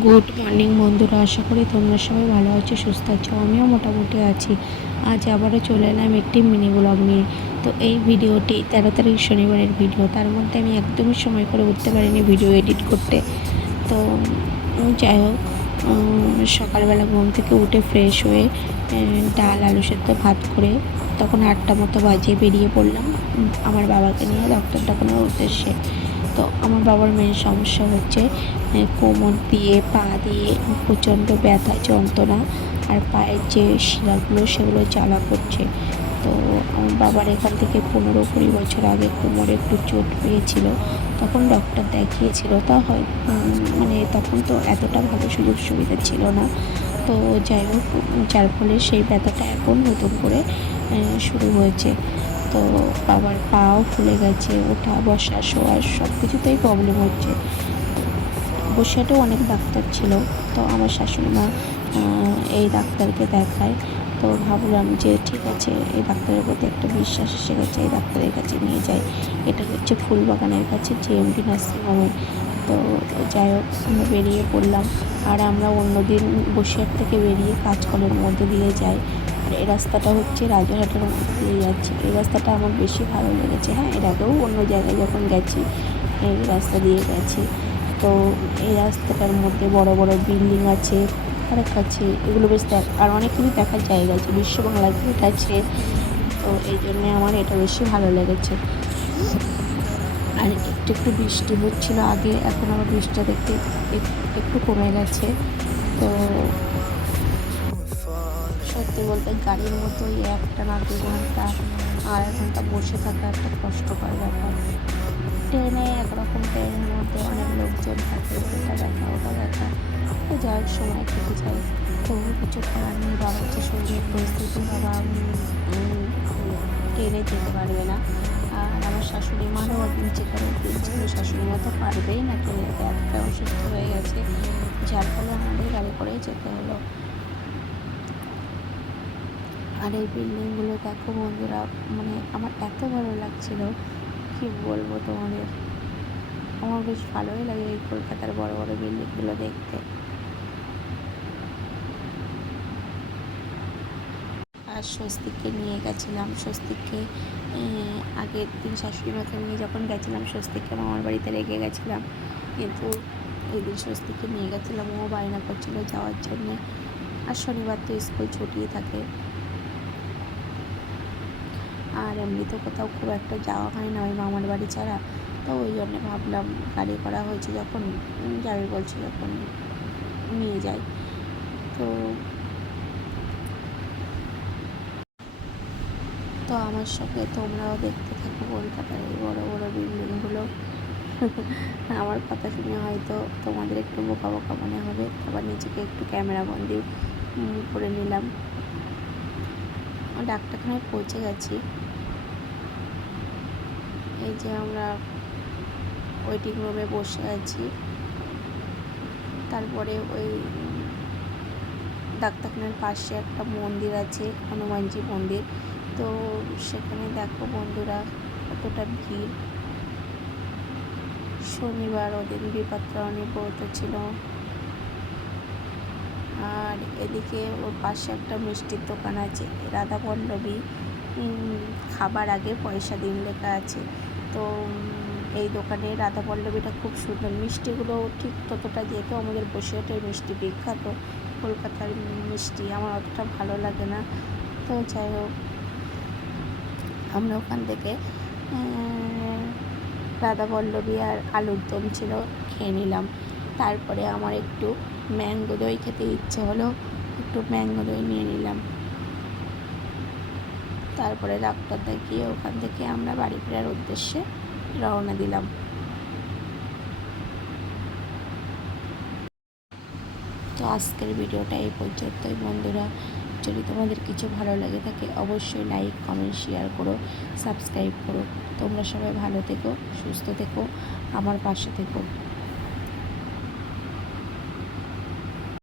Good morning বন্ধুরা, আশা করি তোমরা সবাই ভালো আছো, সুস্থ আছো। আমিও মোটামুটি আছি। আজ আবারও চলে এলাম একটি মিনি ব্লগ নিয়ে। তো এই ভিডিওটি 13 তারিখ শনিবারের ভিডিও। তার মধ্যে আমি একদমই সময় করে উঠতে পারিনি ভিডিও এডিট করতে। তো যাই হোক, সকালবেলা ঘুম থেকে উঠে ফ্রেশ হয়ে ডাল আলু সেদ্ধ ভাত করে তখন 8টা মতো বাজে বেরিয়ে পড়লাম আমার বাবাকে নিয়ে ডক্টর দেখানোর উদ্দেশ্যে। তো আমার বাবার মেন সমস্যা হচ্ছে কোমর দিয়ে পা দিয়ে প্রচণ্ড ব্যথা যন্ত্রণা, আর পায়ের যে শিরাগুলো সেগুলো জ্বালা করছে। তো আমার বাবার এখান থেকে 15-20 বছর আগে কোমরে একটু চোট পেয়েছিল, তখন ডক্টর দেখিয়েছিল। তা হয় মানে তখন তো এতটা ভালো সুযোগ সুবিধা ছিল না। তো যাই হোক, যার ফলে সেই ব্যথাটা এখন নতুন করে শুরু হয়েছে। তো বাবার পাও ফুলে গেছে, ওঠা বসা শোয়া সব কিছুতেই প্রবলেম হচ্ছে। বসিরহাটেও অনেক ডাক্তার ছিল, তো আমার শাশুড়ি মা এই ডাক্তারকে দেখায়। তো ভাবলাম যে ঠিক আছে, এই ডাক্তারের প্রতি একটা বিশ্বাস এসে গেছে, এই ডাক্তারের কাছে নিয়ে যাই। এটা হচ্ছে ফুলবাগানের কাছে জেএমডি নার্সিংহোমে। তো যাই হোক, আমরা বেরিয়ে পড়লাম। আর আমরা অন্যদিন বসিরহাট থেকে বেরিয়ে কাঁচকলের মধ্যে দিয়ে যাই, আর এই রাস্তাটা হচ্ছে রাজারহাটের মধ্যে দিয়ে যাচ্ছে। এই রাস্তাটা আমার বেশি ভালো লেগেছে। হ্যাঁ, এর আগেও অন্য জায়গায় যখন গেছি এই রাস্তা দিয়ে গেছি। তো এই রাস্তাটার মধ্যে বড় বড় বিল্ডিং আছে, পার্ক আছে, এগুলো বেশ আর অনেক কিছু দেখার জায়গা আছে, বিশ্ব বাংলা গেট আছে। তো এই জন্যে আমার এটা বেশি ভালো লেগেছে। আর একটু একটু বৃষ্টি হচ্ছিল আগে, এখন আবার বৃষ্টিটা দেখতে একটু কমে গেছে। তো সত্যি বলতে গাড়ির মতো এই 1 না 2 ঘন্টা 2.5 ঘন্টা বসে থাকা একটা কষ্টকর ব্যাপার। ট্রেনে একরকম, ট্রেনের মধ্যে অনেক লোকজন থাকে, এটা দেখা ওটা দেখা। তো যাই হোক, সময় কেটে যায়। তবু কিছু করার নেই, বাবার যে শরীরের পরিস্থিতি, বাবা ট্রেনে যেতে পারবে না। আর আমার শাশুড়ি মারও ইচ্ছে করে দিচ্ছিল, শাশুড়ি মা তো পারবেই না ট্রেনে, এতটা অসুস্থ হয়ে গেছে, যার ফলে আমাদের গাড়ি করেই যেতে হলো। আর এই বিল্ডিংগুলো দেখো বন্ধুরা, মানে আমার এত ভালো লাগছিল, কি বলবো তোমাদের। আমার বেশ ভালোই লাগে এই কলকাতার বড় বড় বিল্ডিংগুলো দেখতে। আর স্বস্তিককে নিয়ে গেছিলাম। স্বস্তিককে আগের দিন শাশুড়ি মাকে নিয়ে যখন গেছিলাম, স্বস্তিককে মামার বাড়িতে রেখে গেছিলাম, কিন্তু ওই দিন স্বস্তিককে নিয়ে গেছিলাম, ও বায়না করছিল যাওয়ার জন্যে। আর শনিবার তো স্কুল ছুটিই থাকে, আর এমনি তো কোথাও খুব একটা যাওয়া হয় না ওই মামার বাড়ি ছাড়া। তো ওই জন্যে ভাবলাম গাড়ি করা হয়েছে যখন, যাবে বলছে যখন, নিয়ে যাই। তো তো আমার সঙ্গে তোমরাও দেখতে থাকো কলকাতার এই বড় বড় বিল্ডিংগুলো। আমার কথা শুনে হয়তো তোমাদের একটু বোকা বোকা মনে হবে, আবার নিজেকে একটু ক্যামেরা বন্দি করে নিলাম। ডাক্তারখানায় পৌঁছে গেছি। এই যে আমরা ওয়েটিং রুমে বসে আছি। তারপরে ওই ডাক্তারখানার পাশে একটা মন্দির আছে, হনুমানজি মন্দির। তো সেখানে দেখো বন্ধুরা কতটা ভিড়। শনিবার, ওদিন বিপত্তারিণী ব্রত ছিল। আর এদিকে ওর পাশে একটা মিষ্টির দোকান আছে, রাধা পল্লবী খাবার আগে পয়সা দিন লেখা আছে। তো এই দোকানে রাধা পল্লবীটা খুব সুন্দর, মিষ্টিগুলো ঠিক ততটা, যেহেতু আমাদের বসিরহাটের মিষ্টি বিখ্যাত, কলকাতার মিষ্টি আমার অতটা ভালো লাগে না। তো যাই হোক, আমরা ওখান থেকে রাধা পল্লবী আর আলুর দম ছিল, খেয়ে নিলাম। তারপরে আমার একটু ম্যাঙ্গো দই খেতে ইচ্ছে হলো, একটু ম্যাঙ্গো দই নিয়ে নিলাম। তারপরে ডাক্তার দেখিয়ে ওখান থেকে আমরা বাড়ি ফেরার উদ্দেশ্যে রওনা দিলাম। তো আজকের ভিডিওটা এই পর্যন্তই বন্ধুরা। যদি তোমাদের কিছু ভালো লেগে থাকে অবশ্যই লাইক কমেন্ট শেয়ার করো, সাবস্ক্রাইব করো। তোমরা সবাই ভালো থেকো, সুস্থ থেকো, আমার পাশে থেকো।